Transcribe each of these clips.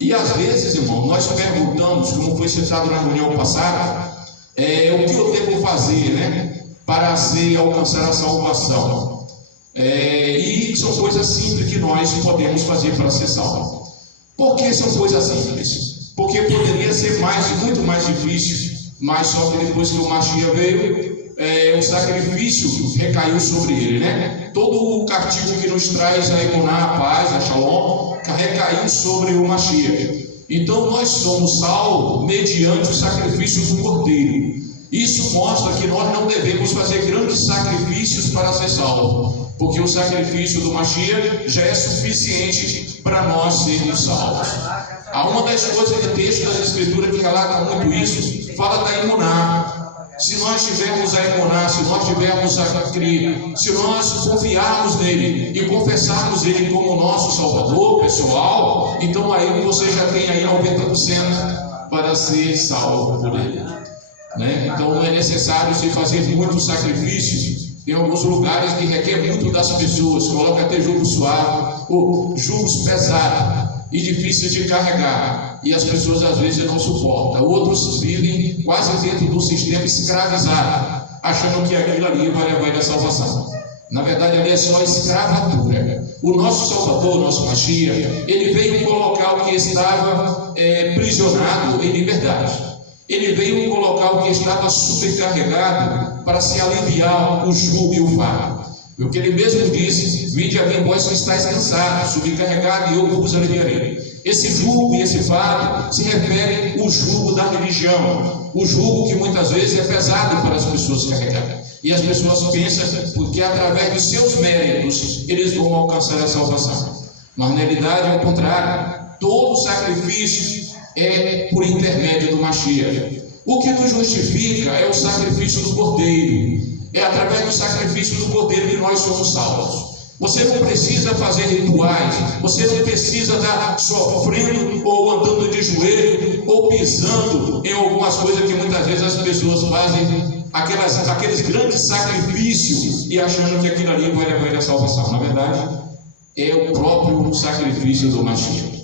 E às vezes, irmão, nós perguntamos, como foi citado na reunião passada, o que eu devo fazer, né, para alcançar a salvação. E são coisas simples que nós podemos fazer para ser salvo. Por que são coisas simples? Porque poderia ser muito mais difícil, mas só que depois que o Mashiach veio, o sacrifício recaiu sobre ele, né? Todo o castigo que nos traz a emuná, a paz, a shalom, recaiu sobre o Mashiach. Então nós somos salvos mediante o sacrifício do Cordeiro. Isso mostra que nós não devemos fazer grandes sacrifícios para ser salvos, porque o sacrifício do Mashiach já é suficiente para nós sermos salvos. Há uma das coisas do texto da Escritura que relata muito isso, fala da emuná. Se nós tivermos a emuná, se nós tivermos a crer, se nós confiarmos nele e confessarmos ele como nosso Salvador pessoal, então aí você já tem aí 90% para ser salvo por ele, né? Então não é necessário se fazer muito sacrifício. Tem alguns lugares que requer muito das pessoas, coloca até jugo suave ou jugos pesados e difíceis de carregar, e as pessoas às vezes não suportam. Outros vivem quase dentro do sistema escravizado, achando que aquilo ali vai levar a salvação. Na verdade ali é só escravatura. O nosso Salvador, o nosso Mashiach, ele veio colocar o que estava prisionado em liberdade. Ele veio colocar o que estava supercarregado para se aliviar o jugo e o fardo. O que ele mesmo disse: vinde a mim, vós que estáis cansados, sobrecarregados, e eu vos aliviarei. Esse jugo e esse fardo se refere ao jugo da religião, o jugo que muitas vezes é pesado para as pessoas carregarem. E as pessoas pensam porque através dos seus méritos eles vão alcançar a salvação. Mas na realidade é o contrário. Todo sacrifício é por intermédio do Mashiach. O que nos justifica é o sacrifício do Cordeiro. É através do sacrifício do Cordeiro que nós somos salvos. Você não precisa fazer rituais, você não precisa estar sofrendo ou andando de joelho ou pisando em algumas coisas que muitas vezes as pessoas fazem, aqueles grandes sacrifícios, e achando que aquilo ali vai levar a salvação. Na verdade, é o próprio sacrifício do Mashiach.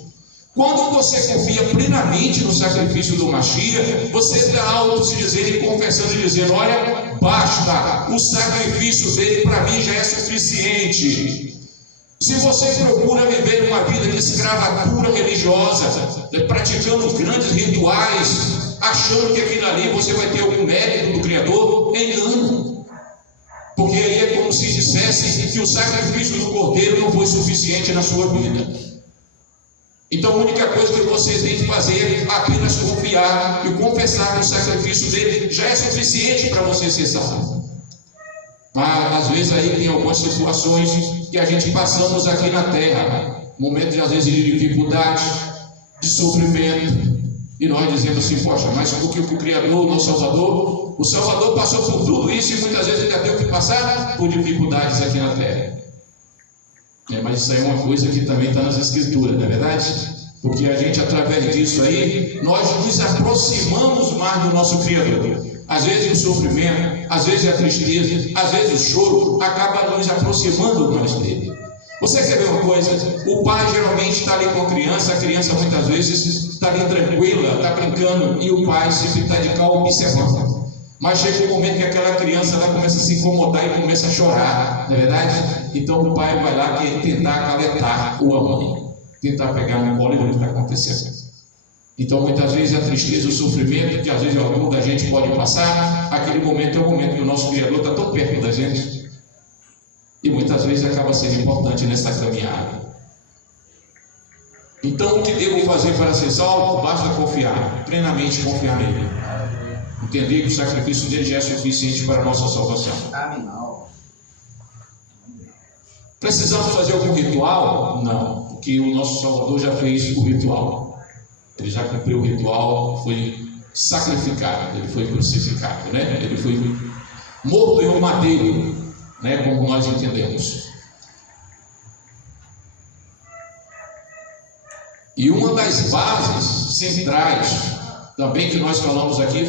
Quando você confia plenamente no sacrifício do Mashiach, você está auto se dizendo e confessando e dizendo: olha, basta, o sacrifício dele para mim já é suficiente. Se você procura viver uma vida de escravatura religiosa, praticando grandes rituais, achando que aquilo ali você vai ter algum mérito do Criador, é engano. Porque aí é como se dissesse que o sacrifício do Cordeiro não foi suficiente na sua vida. Então a única coisa que você tem que fazer é apenas confiar e confessar que o sacrifício dele já é suficiente para você ser salvo. Mas às vezes aí tem algumas situações que a gente passamos aqui na terra, momentos às vezes de dificuldade, de sofrimento, e nós dizemos assim: poxa, mas porque o Criador, o nosso Salvador, o Salvador passou por tudo isso e muitas vezes ainda teve que passar por dificuldades aqui na terra. Mas isso aí é uma coisa que também está nas Escrituras, não é verdade? Porque a gente, através disso aí, nós nos aproximamos mais do nosso Criador. Às vezes o sofrimento, às vezes a tristeza, às vezes o choro acaba nos aproximando mais dele. Você quer ver uma coisa? O pai geralmente está ali com a criança muitas vezes está ali tranquila, está brincando, e o pai sempre está de cá observando. Mas chega um momento que aquela criança ela começa a se incomodar e começa a chorar, não é verdade? Então o pai vai lá tentar acalentar a mãe, tentar pegar no colo e ver o que está acontecendo. Então muitas vezes a tristeza, o sofrimento que às vezes algum da gente pode passar, aquele momento é o momento que o nosso Criador está tão perto da gente, e muitas vezes acaba sendo importante nessa caminhada. Então o que devo fazer para ser salvo? Basta confiar, plenamente confiar nele. Entender que o sacrifício dele já é suficiente para a nossa salvação. Precisamos fazer algum ritual? Não, porque o nosso Salvador já fez o ritual. Ele já cumpriu o ritual, foi sacrificado, ele foi crucificado, né? Ele foi morto em um madeiro, né? Como nós entendemos. E uma das bases centrais também que nós falamos aqui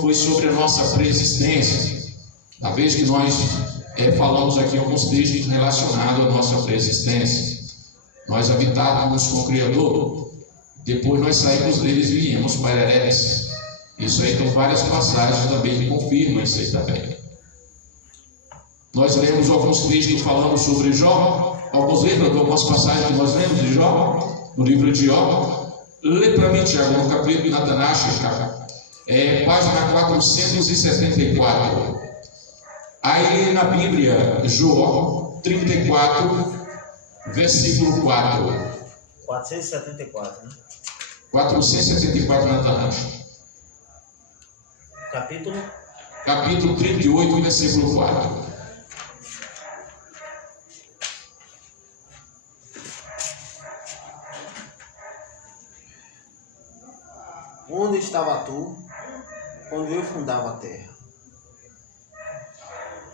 foi sobre a nossa preexistência. Da vez que nós falamos aqui alguns textos relacionados à nossa preexistência. Nós habitávamos com o Criador Depois nós saímos deles e viemos para Eretz. Isso aí tem várias passagens também que confirmam isso aí também. Nós lemos alguns textos falando sobre Jó. Alguns lembram de algumas passagens que nós lemos de Jó? No livro de Jó. Lê para mim, Tiago, no capítulo na Tanakh, página 474. Aí na Bíblia, Jó 34, versículo 4. 474, né? 474 na Tanakh. Capítulo 38, versículo 4. Onde estava tu, quando eu fundava a terra?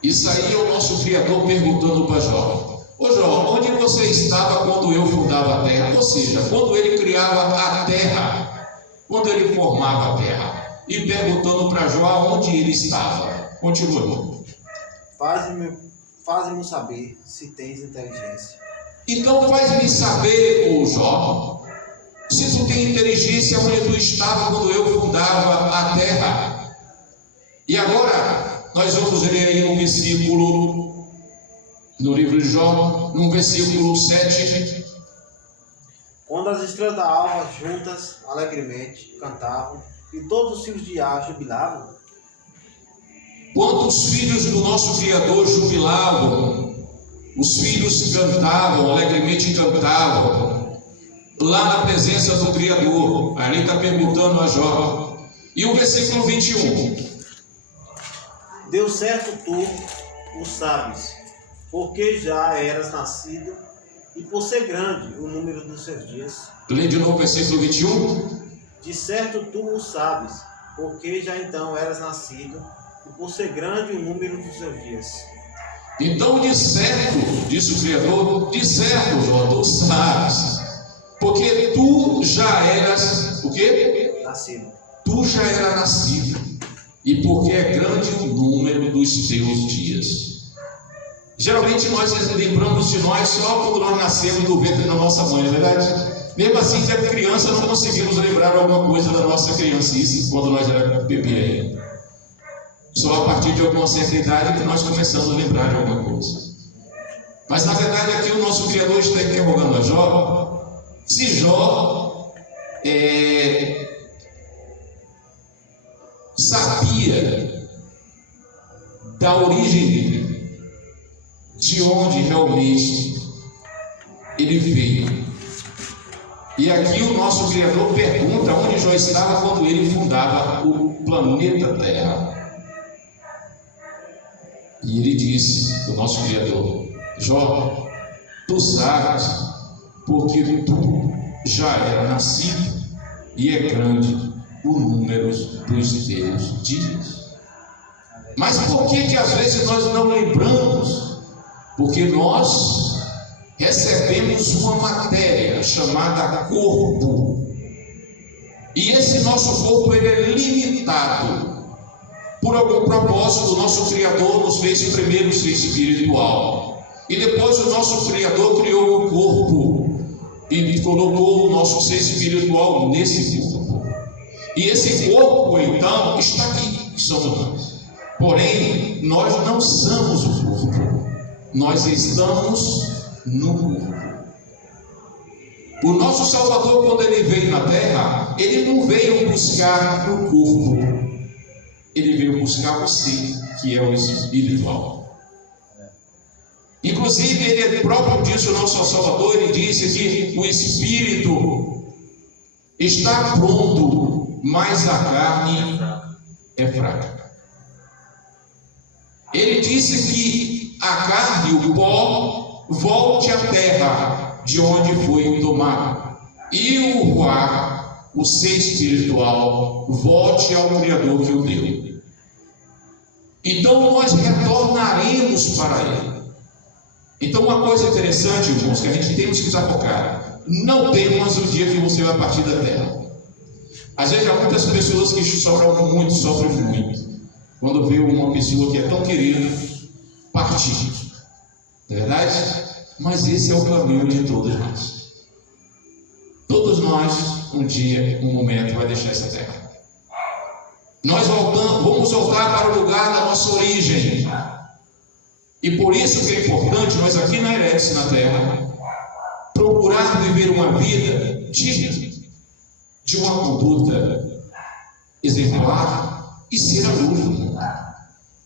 Isso aí é o nosso Criador perguntando para Jó. Ô Jó, onde você estava quando eu fundava a terra? Ou seja, quando ele criava a terra, quando ele formava a terra. E perguntando para Jó onde ele estava. Continua. Faze-me saber se tens inteligência. Então faz-me saber, ô Jó, se tu tem inteligência onde tu estava quando eu fundava a terra. E agora, nós vamos ler aí um versículo, no livro de Jó, no versículo 7. Quando as estrelas da alva juntas alegremente cantavam, e todos os filhos de Á jubilavam. Quando os filhos do nosso Criador jubilavam, os filhos cantavam, alegremente cantavam, lá na presença do Criador. Ali está perguntando a Jó. E o versículo 21. Deu certo tu, o sabes, porque já eras nascido, e por ser grande o número dos seus dias. Lê de novo o versículo 21. De certo tu o sabes, porque já então eras nascido, e por ser grande o número dos seus dias. Então, de certo, disse o Criador, de certo, Jó, tu sabes, porque tu já eras, o quê? Nascido. Tu já eras nascido, e porque é grande o número dos teus dias. Geralmente nós lembramos de nós só quando nós nascemos do ventre da nossa mãe, não é verdade? Mesmo assim, que criança, não conseguimos lembrar alguma coisa da nossa criancice quando nós éramos bebê. Só a partir de alguma certa idade que nós começamos a lembrar de alguma coisa. Mas na verdade aqui o nosso Criador está interrogando a Jó. Se Jó sabia da origem dele, de onde realmente ele veio. E aqui o nosso Criador pergunta onde Jó estava quando ele fundava o planeta Terra. E ele disse, o nosso Criador, Jó, tu sabes, porque tu já era nascido e é grande o número dos teus dias. Mas por que às vezes nós não lembramos? Porque nós recebemos uma matéria chamada corpo. E esse nosso corpo ele é limitado. Por algum propósito, o nosso Criador nos fez primeiro ser espiritual. E depois o nosso Criador criou o corpo e colocou o nosso ser espiritual nesse corpo. E esse corpo, então, está aqui, que somos nós. Porém, nós não somos o corpo. Nós estamos no corpo. O nosso Salvador, quando ele veio na terra, ele não veio buscar o corpo. Ele veio buscar você, que é o espiritual. Inclusive, ele próprio disse, o nosso Salvador, ele disse que o espírito está pronto, mas a carne é fraca. Ele disse que a carne, o pó, volte à terra de onde foi tomado, e o ruá, o ser espiritual, volte ao Criador que o deu. Então nós retornaremos para ele. Então uma coisa interessante, irmãos, que a gente temos que estar focado: não temas o dia que você vai partir da terra. Às vezes há muitas pessoas que sofrem muito, quando vê uma pessoa que é tão querida partir. Não é verdade? Mas esse é o caminho de todos nós. Todos nós, um dia, um momento, vai deixar essa terra. Nós vamos voltar para o lugar da nossa origem. E por isso que é importante nós aqui na Eretz, na terra, procurar viver uma vida digna de uma conduta exemplar e ser a luz.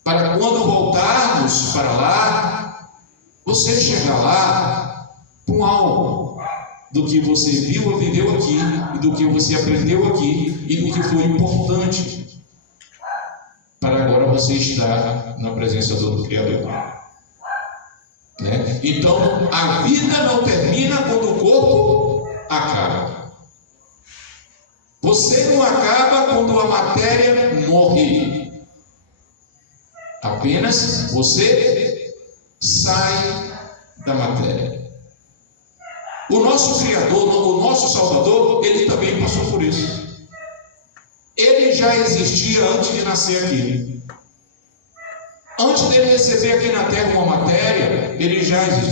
Para quando voltarmos para lá, você chegar lá com algo do que você viu ou viveu aqui, e do que você aprendeu aqui, e do que foi importante, para agora você estar na presença do Criador. Né? Então, a vida não termina quando o corpo acaba. Você não acaba quando a matéria morre. Apenas você sai da matéria. O nosso Criador, o nosso Salvador, ele também passou por isso. Ele já existia antes de nascer aqui. Antes dele receber aqui na terra uma matéria, ele já existia.